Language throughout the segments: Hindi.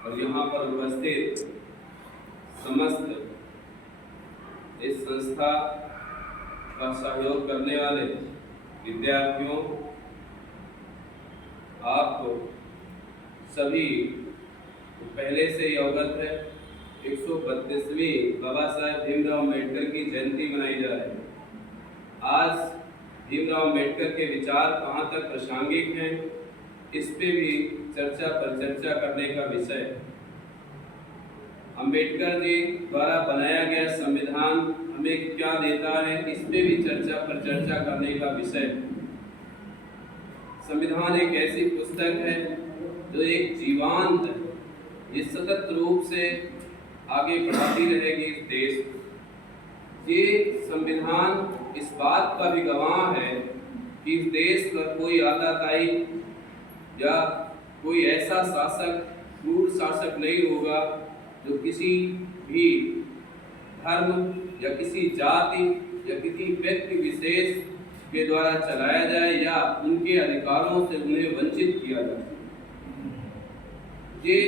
और यहाँ पर उपस्थित समस्त इस संस्था का सहयोग करने वाले विद्यार्थियों, आपको सभी पहले से ही अवगत है 132वीं बाबा साहेब भीमराव अम्बेडकर की जयंती मनाई जा रही है। आज भीमराव अम्बेडकर के विचार कहाँ तक प्रासंगिक हैं, इस पे भी चर्चा पर चर्चा करने का विषय है। अम्बेडकर जी द्वारा बनाया गया संविधान हमें क्या देता है, इस पे भी चर्चा पर चर्चा करने का विषय है। संविधान एक ऐसी पुस्तक है जो एक जीवांत है, ये सतत रूप से आगे बढ़ाती रहेगी इस देश को। ये संविधान इस बात का भी गवाह है कि इस देश पर कोई आताताई या कोई ऐसा शासक, क्रूर शासक नहीं होगा जो किसी भी धर्म या किसी जाति या किसी व्यक्ति विशेष के द्वारा चलाया जाए या उनके अधिकारों से उन्हें वंचित किया जाए। ये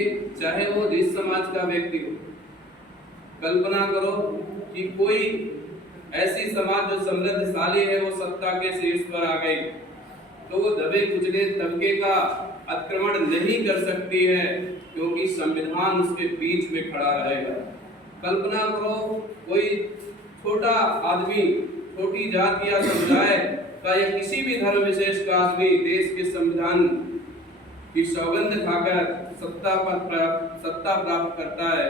चाहे वो जिस समाज का व्यक्ति हो, कल्पना करो कि कोई ऐसी समाज जो समृद्धशाली है वो सत्ता के शीर्ष पर आ गई, तो वो दबे कुचले तबके का आक्रमण नहीं कर सकती है, क्योंकि संविधान उसके बीच में खड़ा रहेगा। कल्पना करो कोई छोटा आदमी, छोटी जाति या समुदाय का या किसी भी धर्म विशेष का आदमी देश के संविधान की सौगंध खाकर सत्ता प्राप्त करता है,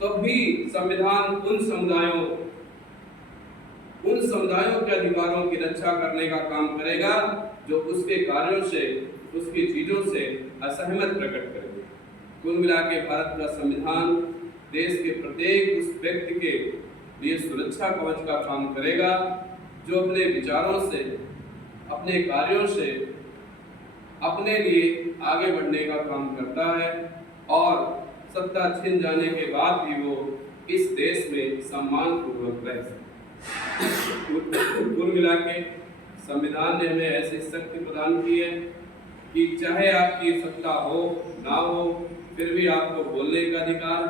तो भी संविधान उन समुदायों के अधिकारों की रक्षा करने का काम करेगा जो उसके कार्यों से, उसकी चीजों से असहमत प्रकट करेंगे। कुल मिला के भारत का संविधान देश के प्रत्येक उस व्यक्ति के लिए सुरक्षा कवच का काम करेगा जो अपने विचारों से, अपने कार्यों से अपने लिए आगे बढ़ने का काम करता है और सत्ता छिन जाने के बाद भी वो इस देश में सम्मान पूर्वक रह सके। कुल मिला के संविधान ने हमें ऐसी शक्ति प्रदान की है कि चाहे आपकी सत्ता हो ना हो, फिर भी आपको बोलने का अधिकार,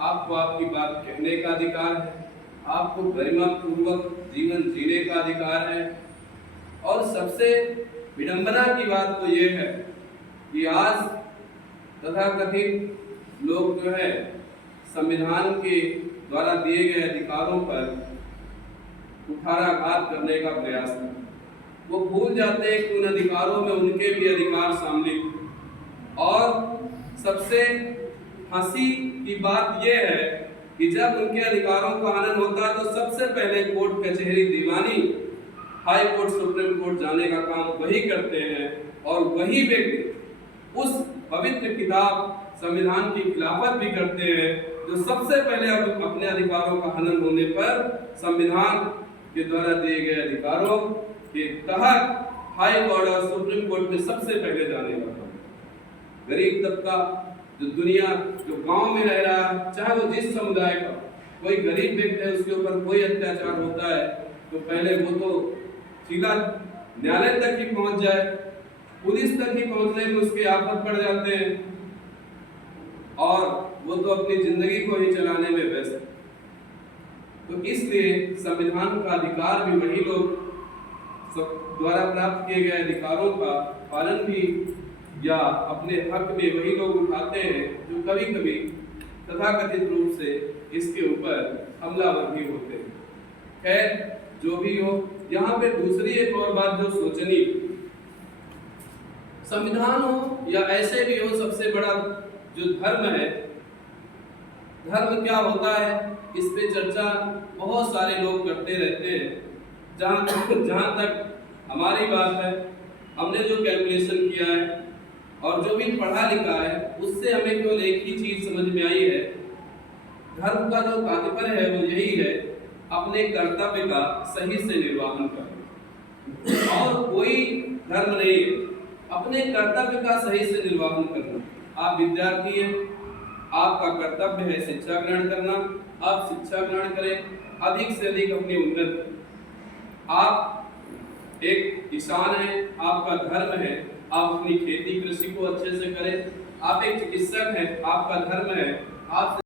आपको आपकी बात कहने का अधिकार है, आपको गरिमा पूर्वक जीवन जीने का अधिकार है। और सबसे विडंबना की बात तो ये है कि आज तथाकथित लोग जो है संविधान के द्वारा दिए गए अधिकारों पर कुठाराघात करने का प्रयास करते हैं। वो भूल जाते हैं कि उन अधिकारों में उनके भी अधिकार शामिल हैं। और सबसे हंसी की बात यह है कि जब उनके अधिकारों का हनन होता है तो सबसे पहले कोर्ट कचहरी दीवानी, हाई कोर्ट, सुप्रीम कोर्ट जाने का काम वही करते हैं और वही व्यक्ति उस पवित्र किताब संविधान की खिलाफत भी करते हैं जो सबसे पहले अपने अधिकारों का हनन होने पर संविधान के द्वारा दिए गए अधिकारों के तहत हाई कोर्ट और सुप्रीम कोर्ट में सबसे पहले जाने का काम। गरीब तबका जो दुनिया, जो गांव में रह रहा है, चाहे वो जिस समुदाय का कोई गरीब व्यक्ति है, उसके ऊपर कोई अत्याचार होता है तो पहले वो तो सीधा न्यायालय तक ही पहुंच जाए, पुलिस तक ही पहुंचने में उसके आफत पड़ जाते हैं और वो तो अपनी जिंदगी को ही चलाने में व्यस्त है। तो इसलिए संविधान का अधिकार भी वही लोग द्वारा प्राप्त किए गए अधिकारों का पालन भी या अपने हक में वही लोग उठाते हैं जो कभी कभी तथाकथित रूप से इसके ऊपर हमलावर भी होते हैं। खैर जो भी हो, यहाँ पे दूसरी एक और बात जो सोचनी, संविधान हो या ऐसे भी हो, सबसे बड़ा जो धर्म है, धर्म क्या होता है, इस पे चर्चा बहुत सारे लोग करते रहते हैं। जहाँ तक हमारी बात है, हमने जो कैलकुलेशन किया है और जो भी पढ़ा लिखा है, उससे हमें केवल एक ही चीज समझ में आई है, धर्म का जो तात्पर्य है वो यही है, अपने कर्तव्य का सही से निर्वहन करना। और कोई धर्म नहीं है, अपने कर्तव्य का सही से निर्वहन करना। आप विद्यार्थी हैं, आपका कर्तव्य है शिक्षा ग्रहण करना, आप शिक्षा ग्रहण करें, अधिक से अधिक अपनी उन्नति। आप एक किसान हैं, आपका धर्म है आप अपनी खेती कृषि को अच्छे से करें, आप एक चिकित्सक हैं, आपका धर्म है, आप